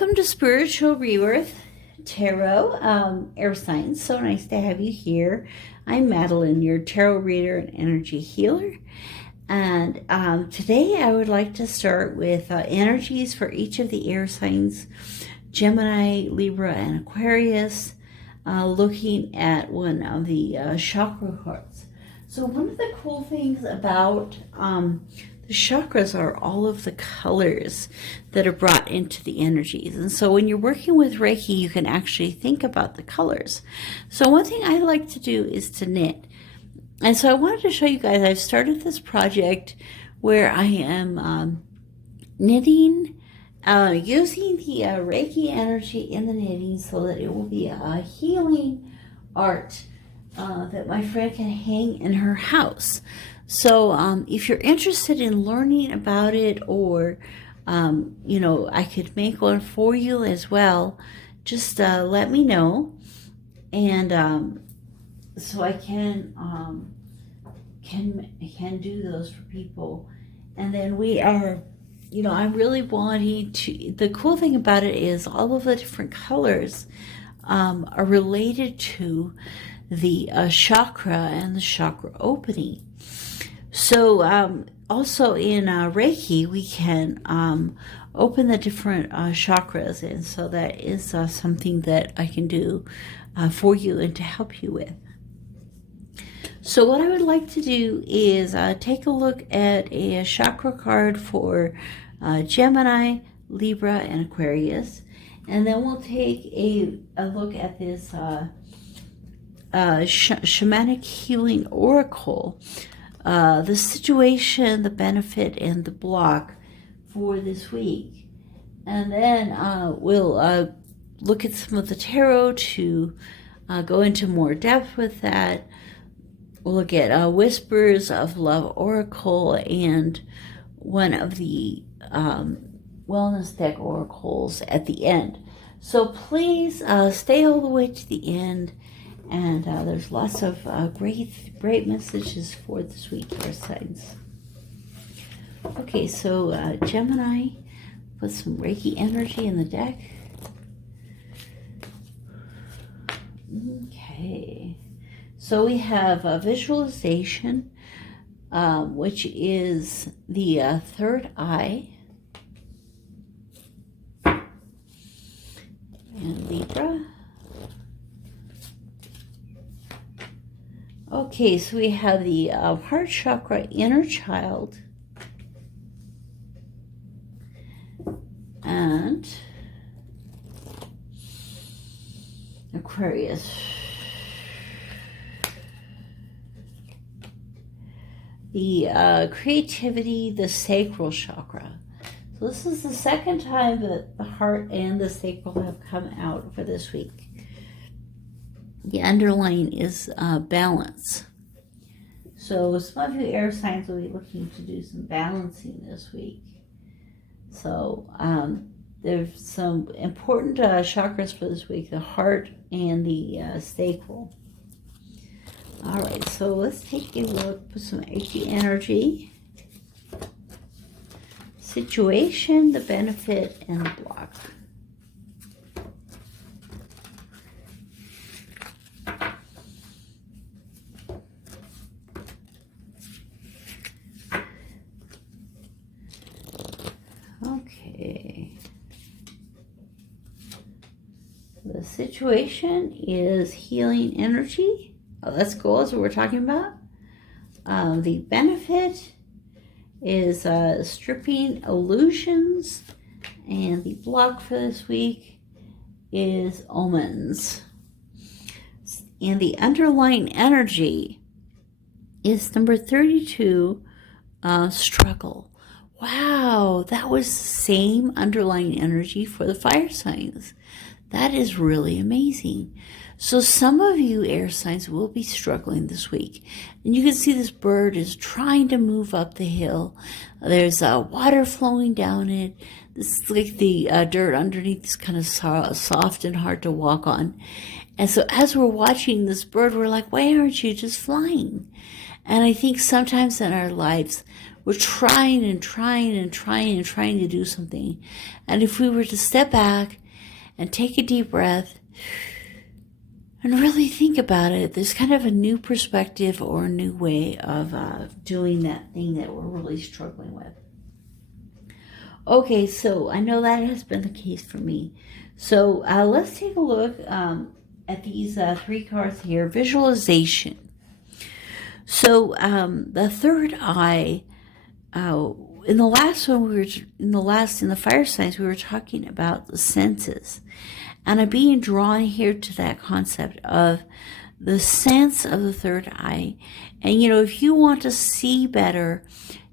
Welcome to Spiritual Rebirth Tarot, air signs. So nice to have you here. I'm Madelyn, your tarot reader and energy healer. And today I would like to start with energies for each of the air signs, Gemini, Libra, and Aquarius, looking at one of the chakra cards. So one of the cool things about the chakras are all of the colors that are brought into the energies. And so when you're working with Reiki, you can actually think about the colors. So one thing I like to do is to knit. And so I wanted to show you guys, I've started this project where I am knitting, using the Reiki energy in the knitting so that it will be a healing art that my friend can hang in her house. So if you're interested in learning about it, or I could make one for you as well, just let me know, and so I can do those for people. And then we are, I'm really wanting to. The cool thing about it is all of the different colors are related to the chakra and the chakra opening. So also in Reiki, we can open the different chakras, and so that is something that I can do for you and to help you with. So what I would like to do is take a look at a chakra card for Gemini, Libra, and Aquarius, and then we'll take a look at this shamanic healing oracle, the situation, the benefit, and the block for this week. And then we'll look at some of the tarot to go into more depth with that. We'll look at Whispers of Love Oracle and one of the wellness deck oracles at the end. So please stay all the way to the end. And there's lots of great messages for this week, air signs. Okay, so Gemini, put some Reiki energy in the deck. Okay, so we have a visualization, which is the third eye. And Libra. Okay, so we have the heart chakra, inner child, and Aquarius. The creativity, the sacral chakra. So this is the second time that the heart and the sacral have come out for this week. The underlying is balance. So some of you air signs will be looking to do some balancing this week. So there's some important chakras for this week, the heart and the sacral. All right, so let's take a look, put some Reiki energy. Situation, the benefit, and the block. Okay. The situation is healing energy. Oh, that's cool. That's what we're talking about. The benefit is stripping illusions. And the block for this week is omens. And the underlying energy is number 32, struggle. Wow, that was the same underlying energy for the fire signs. That is really amazing. So some of you air signs will be struggling this week. And you can see this bird is trying to move up the hill. There's water flowing down it. This is like the dirt underneath is kind of soft and hard to walk on. And so as we're watching this bird, we're like, why aren't you just flying? And I think sometimes in our lives, we're trying and trying and trying and trying to do something. And if we were to step back and take a deep breath and really think about it, there's kind of a new perspective or a new way of doing that thing that we're really struggling with. Okay, so I know that has been the case for me. So let's take a look at these 3 cards here. Visualization. So the third eye, in the last one, in the fire signs, we were talking about the senses. And I'm being drawn here to that concept of the sense of the third eye. And, if you want to see better,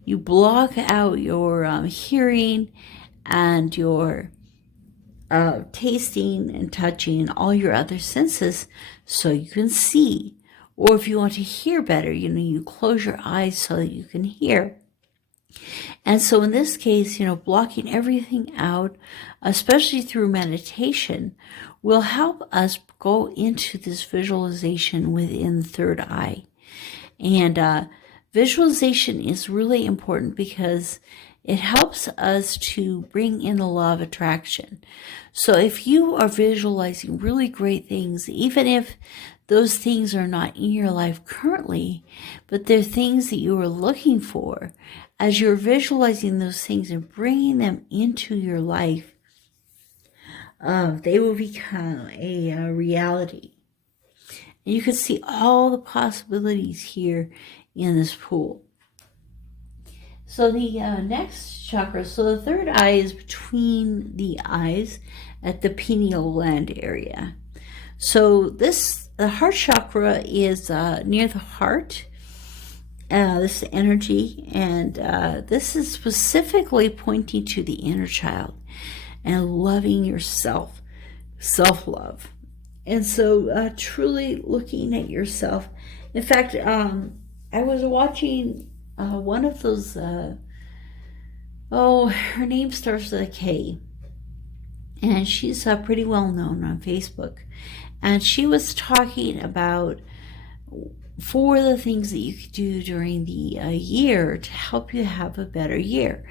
you block out your hearing and your tasting and touching and all your other senses so you can see. Or if you want to hear better, you close your eyes so that you can hear. And so in this case, blocking everything out, especially through meditation, will help us go into this visualization within the third eye. And visualization is really important because it helps us to bring in the law of attraction. So if you are visualizing really great things, even if those things are not in your life currently, but they're things that you are looking for, as you're visualizing those things and bringing them into your life, they will become a reality. And you can see all the possibilities here in this pool. So the next chakra, so the third eye is between the eyes at the pineal gland area. So the heart chakra is near the heart, this energy, and this is specifically pointing to the inner child and loving yourself, self-love. And so truly looking at yourself. In fact, I was watching one of those, her name starts with a K, and she's pretty well known on Facebook. And she was talking about 4 of the things that you could do during the year to help you have a better year.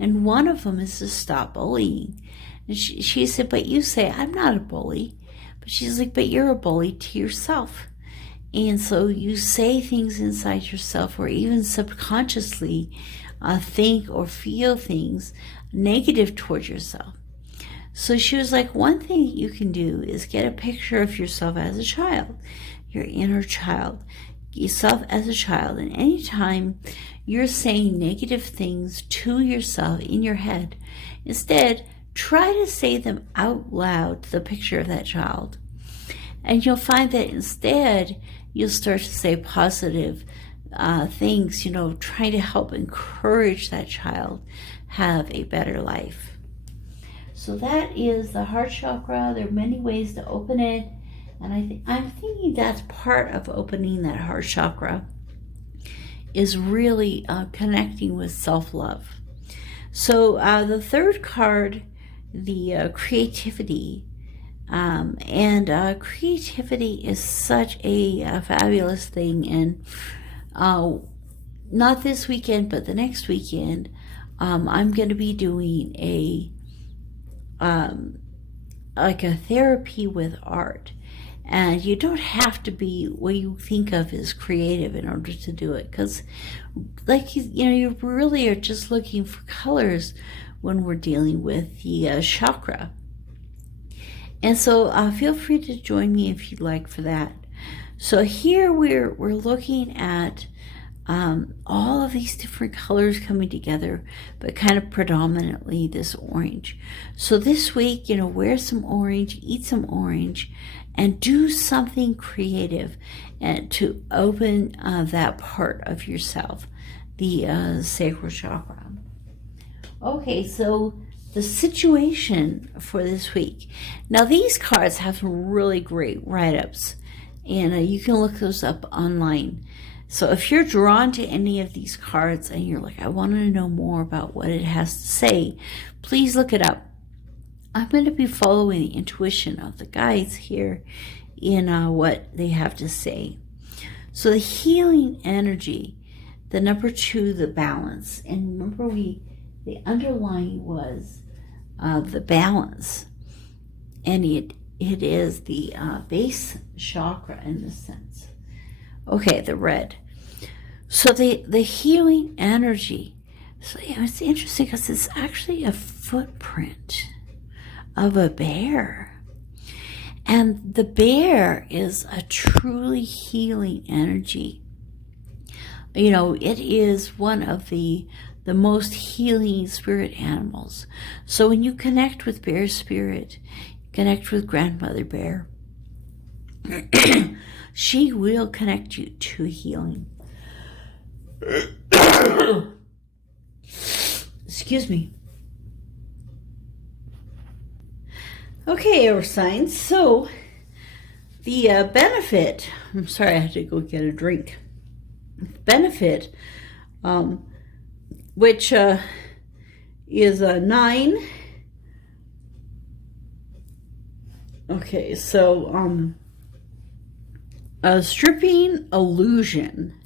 And one of them is to stop bullying. And she said, but you say, I'm not a bully. But she's like, but you're a bully to yourself. And so you say things inside yourself, or even subconsciously think or feel things negative towards yourself. So she was like, one thing you can do is get a picture of yourself as a child, your inner child, yourself as a child. And anytime you're saying negative things to yourself in your head, instead, try to say them out loud to the picture of that child. And you'll find that instead, you'll start to say positive things, trying to help encourage that child have a better life. So that is the heart chakra. There are many ways to open it. And I'm thinking that's part of opening that heart chakra is really connecting with self-love. So the third card, the creativity. And creativity is such a fabulous thing. And not this weekend, but the next weekend, I'm going to be doing a therapy with art. And you don't have to be what you think of as creative in order to do it. Because, you really are just looking for colors when we're dealing with the chakra. And so feel free to join me if you'd like for that. So here we're looking at all of these different colors coming together, but kind of predominantly this orange. So this week, wear some orange, eat some orange, and do something creative and to open that part of yourself, the sacral chakra. Okay, so the situation for this week. Now, these cards have some really great write-ups, and you can look those up online. So if you're drawn to any of these cards and you're like, I want to know more about what it has to say, please look it up. I'm going to be following the intuition of the guides here in what they have to say. So the healing energy The number 2, the balance. And remember, the underlying was the balance. And it is the base chakra in this sense. Okay, the red. So the healing energy. So it's interesting because it's actually a footprint of a bear. And the bear is a truly healing energy. You know, it is one of the most healing spirit animals. So when you connect with bear spirit, connect with grandmother bear, she will connect you to healing. Excuse me. Okay, air signs. So the benefit, I'm sorry, I had to go get a drink. Benefit, which is a 9. Okay, so stripping illusion.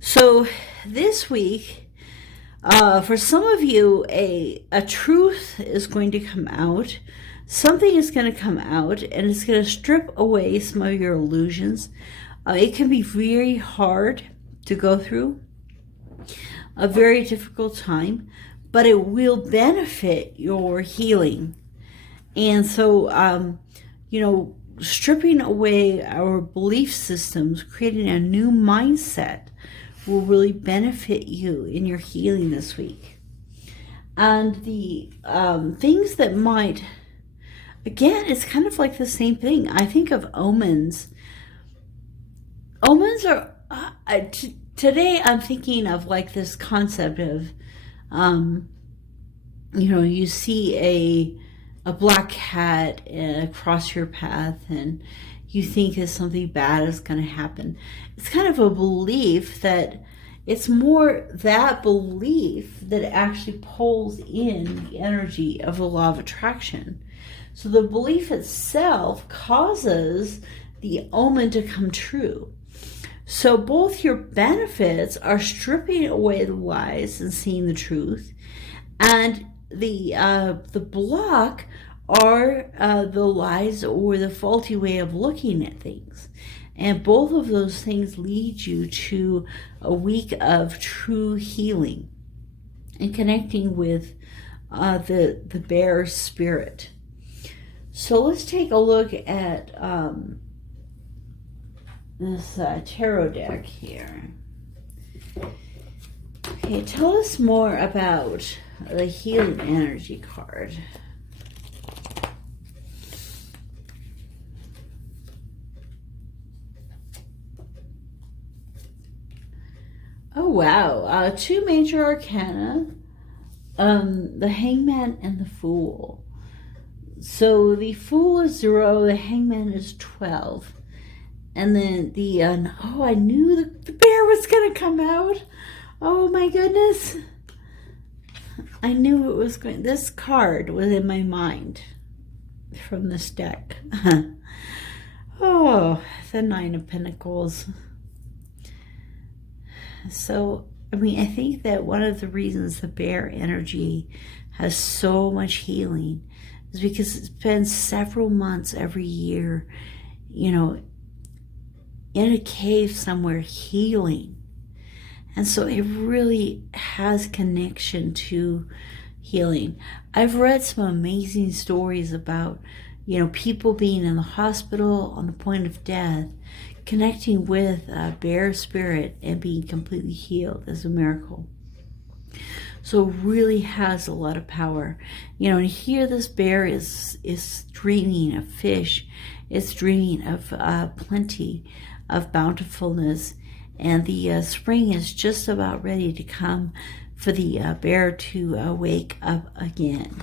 So this week, for some of you, a truth is going to come out. Something is going to come out, and it's going to strip away some of your illusions. It can be very hard to go through, a very difficult time, but it will benefit your healing. And so, you know, stripping away our belief systems, creating a new mindset will really benefit you in your healing this week. And the things that might, again, it's kind of like the same thing. I think of omens. Omens are, today I'm thinking of like this concept of, you know, you see a black cat across your path and you think that something bad is going to happen. It's kind of a belief that it's more that belief that actually pulls in the energy of the law of attraction. So the belief itself causes the omen to come true. So both your benefits are stripping away the lies and seeing the truth, and the block are the lies or the faulty way of looking at things. And both of those things lead you to a week of true healing and connecting with the bear spirit. So let's take a look at this tarot deck here. Okay, tell us more about the healing energy card. Oh wow, 2 major arcana, the Hangman and the Fool. So the Fool is 0, the Hangman is 12. And then the, oh, I knew the bear was going to come out. Oh my goodness. I knew it was going, this card was in my mind from this deck. Oh, the 9 of Pentacles. So, I mean, I think that one of the reasons the bear energy has so much healing is because it's been several months every year, you know, in a cave somewhere healing. And so it really has connection to healing. I've read some amazing stories about, you know, people being in the hospital on the point of death, connecting with a bear spirit and being completely healed as a miracle. So it really has a lot of power. You know, and here this bear is dreaming of fish. It's dreaming of plenty, of bountifulness, and the spring is just about ready to come for the bear to wake up again.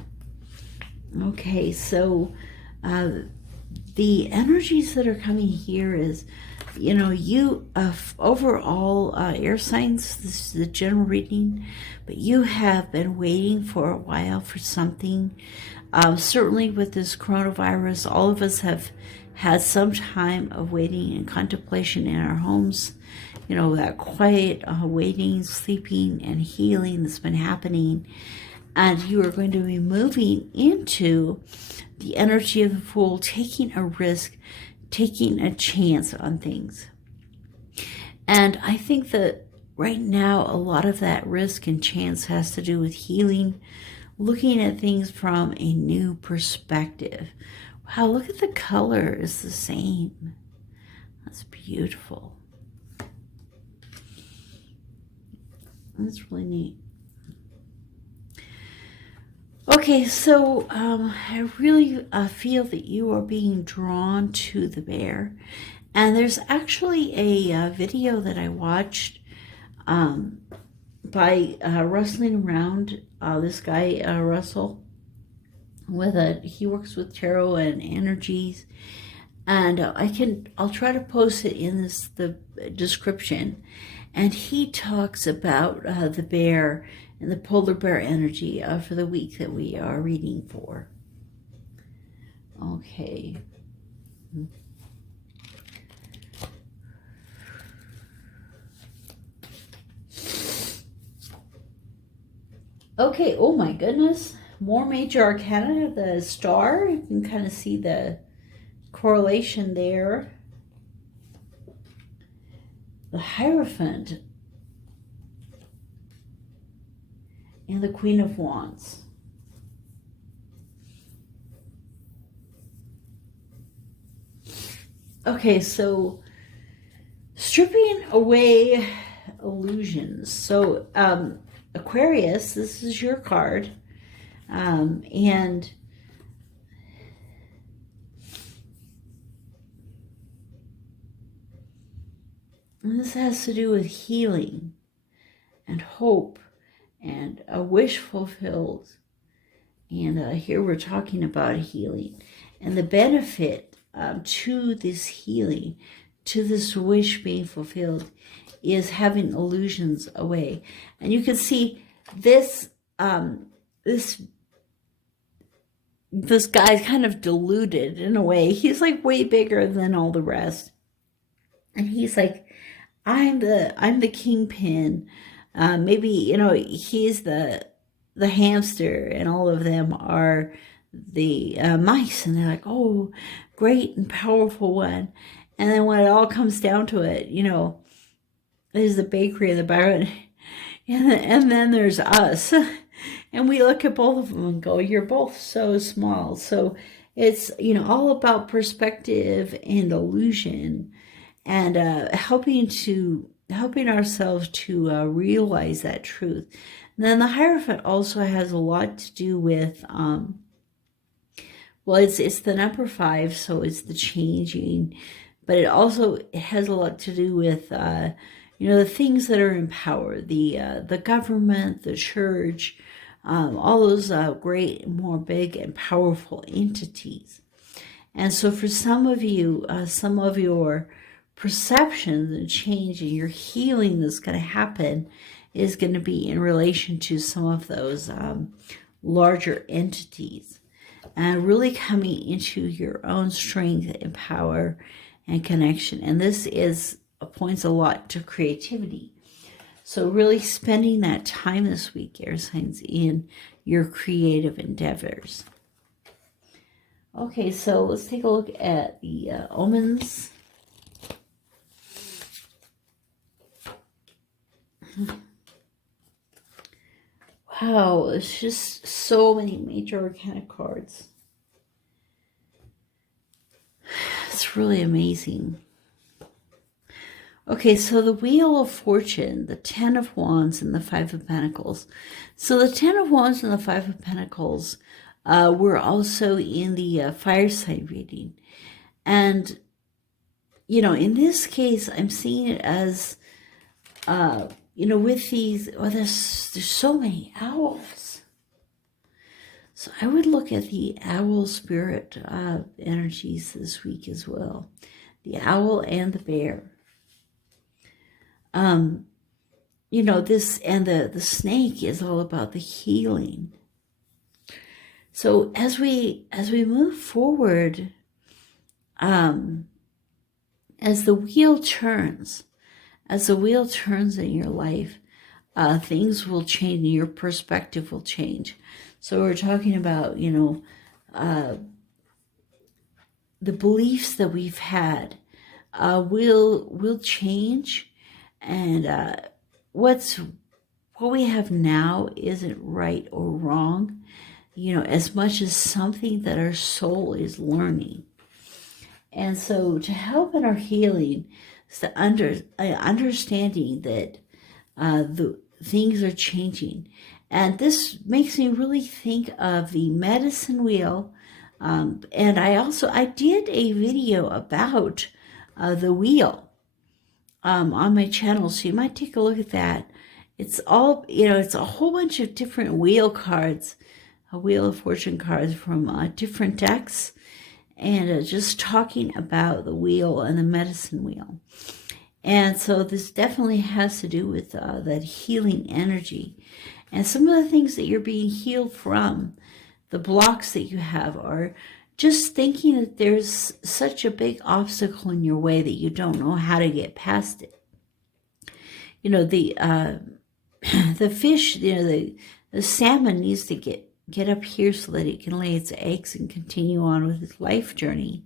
Okay, so the energies that are coming here is, you know, you overall air signs, this is the general reading, but you have been waiting for a while for something. Certainly with this coronavirus, all of us have had some time of waiting and contemplation in our homes, you know, that quiet waiting, sleeping, and healing that's been happening. And you are going to be moving into the energy of the Fool, taking a risk, taking a chance on things. And I think that right now, a lot of that risk and chance has to do with healing, looking at things from a new perspective. Wow, look at the color, it's the same. That's beautiful. That's really neat. Okay, so I really feel that you are being drawn to the bear. And there's actually a video that I watched by Rustling Around, this guy, Russell, he works with tarot and energies. And I'll try to post it in the description. And he talks about the bear and the polar bear energy for the week that we are reading for. Okay. Okay, oh my goodness. More major arcana, the star. You can kind of see the correlation there. The Hierophant. And the Queen of Wands. Okay, so stripping away illusions. So Aquarius, this is your card. And this has to do with healing and hope and a wish fulfilled. And here we're talking about healing and the benefit to this healing, to this wish being fulfilled, is having illusions away. And you can see this this guy's kind of deluded in a way. He's like way bigger than all the rest, and he's like, I'm the kingpin. Maybe, you know, he's the hamster, and all of them are the mice, and they're like, oh, great and powerful one. And then when it all comes down to it, you know, there's the bakery in the background, and then there's us. And we look at both of them and go, you're both so small. So it's, you know, all about perspective and illusion, and helping ourselves to realize that truth. And then the Hierophant also has a lot to do with, well, it's the number 5, so it's the changing, but it has a lot to do with, you know, the things that are in power, the government, the church, all those great, more big and powerful entities. And so for some of you, some of your perceptions and change and your healing that's going to happen is going to be in relation to some of those larger entities, and really coming into your own strength and power and connection. And this points a lot to creativity. So really spending that time this week, air signs, in your creative endeavors. Okay, so let's take a look at the omens. Wow, it's just so many major arcana cards. It's really amazing. Okay, so the Wheel of Fortune, the 10 of Wands, and the 5 of Pentacles. So the 10 of Wands and the 5 of Pentacles were also in the fireside reading. And, you know, in this case, I'm seeing it as, you know, with these, there's so many owls. So I would look at the owl spirit energies this week as well. The owl and the bear. You know, this, and the snake is all about the healing. So as we move forward, as the wheel turns, in your life, things will change and your perspective will change. So we're talking about, the beliefs that we've had will change, and what we have now isn't right or wrong, as much as something that our soul is learning. And so to help in our healing is the understanding that the things are changing. And this makes me really think of the medicine wheel. And I did a video about the wheel on my channel, so you might take a look at that. It's all, it's a whole bunch of different wheel cards, a wheel of fortune cards from different decks, and just talking about the wheel and the medicine wheel. And so this definitely has to do with that healing energy. And some of the things that you're being healed from, the blocks that you have, are just thinking that there's such a big obstacle in your way that you don't know how to get past it. The fish, the salmon needs to get up here so that it can lay its eggs and continue on with its life journey.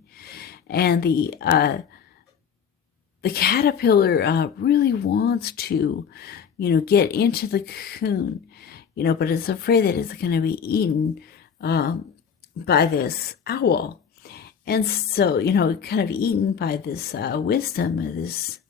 And the caterpillar really wants to, get into the cocoon, but it's afraid that it's going to be eaten by this owl. And so, kind of eaten by this wisdom, this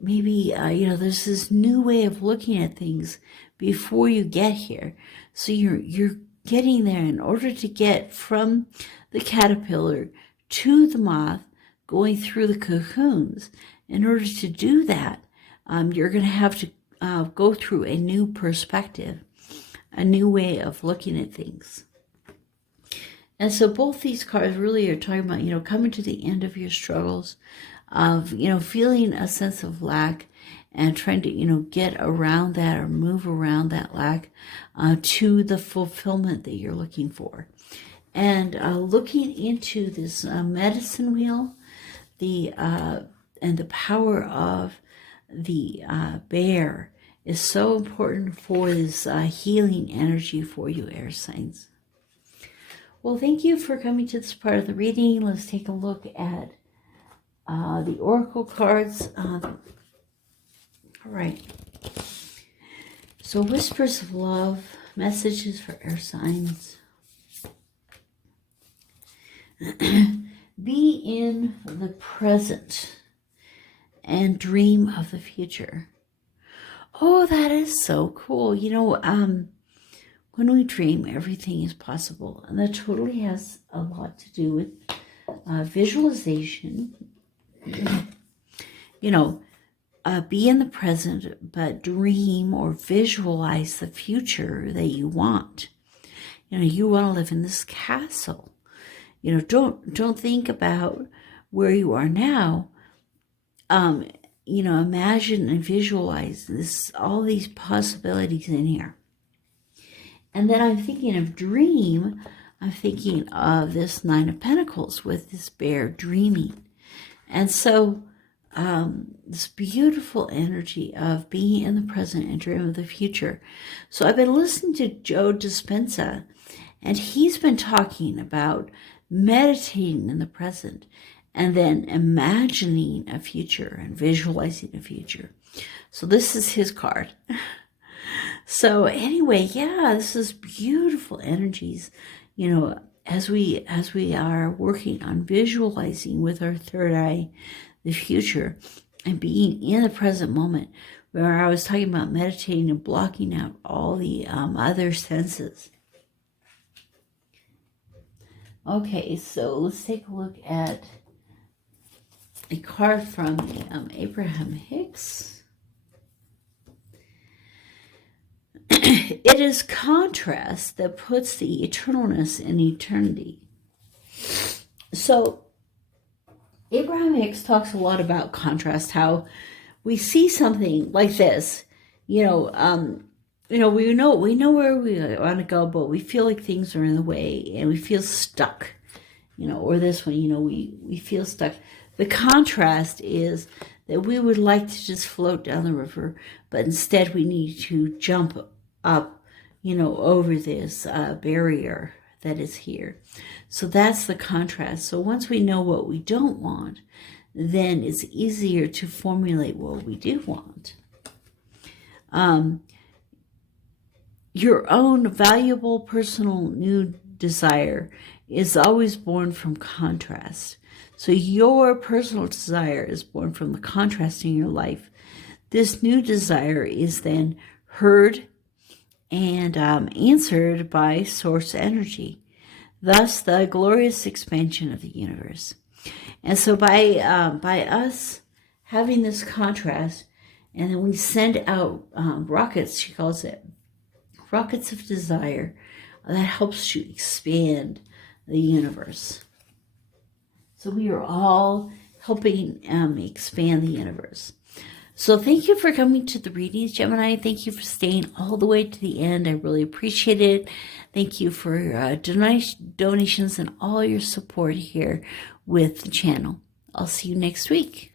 maybe, there's this new way of looking at things before you get here. So you're getting there in order to get from the caterpillar to the moth, going through the cocoons. In order to do that, you're going to have to go through a new perspective, a new way of looking at things. And so both these cards really are talking about, coming to the end of your struggles, of, feeling a sense of lack and trying to, get around that or move around that lack to the fulfillment that you're looking for. And looking into this medicine wheel, and the power of the bear is so important for this healing energy for you, air signs. Well, thank you for coming to this part of the reading. Let's take a look at the oracle cards. All right. So whispers of love, messages for air signs. Be in the present and dream of the future. Oh, that is so cool. When we dream, everything is possible. And that totally has a lot to do with visualization. Be in the present, but dream or visualize the future that you want. You want to live in this castle. Don't think about where you are now. Imagine and visualize all these possibilities in here. And then I'm thinking of dream. I'm thinking of this Nine of Pentacles with this bear dreaming. And so this beautiful energy of being in the present and dreaming of the future. So I've been listening to Joe Dispenza, and he's been talking about meditating in the present and then imagining a future and visualizing a future. So this is his card. So anyway, yeah, this is beautiful energies, as we are working on visualizing with our third eye the future and being in the present moment, where I was talking about meditating and blocking out all the other senses. Okay, so let's take a look at a card from Abraham Hicks. It is contrast that puts the eternalness in eternity. So Abraham Hicks talks a lot about contrast, how we see something like this, we know where we want to go, but we feel like things are in the way and we feel stuck. or this one, we feel stuck. The contrast is that we would like to just float down the river, but instead we need to jump up, over this barrier that is here. So that's the contrast. So once we know what we don't want, then it's easier to formulate what we do want. Your own valuable personal new desire is always born from contrast. So your personal desire is born from the contrast in your life. This new desire is then heard and answered by source energy, thus the glorious expansion of the universe. And so by us having this contrast, and then we send out rockets, she calls it rockets of desire, that helps to expand the universe. So we are all helping expand the universe. So thank you for coming to the readings, Gemini. Thank you for staying all the way to the end. I really appreciate it. Thank you for donations and all your support here with the channel. I'll see you next week.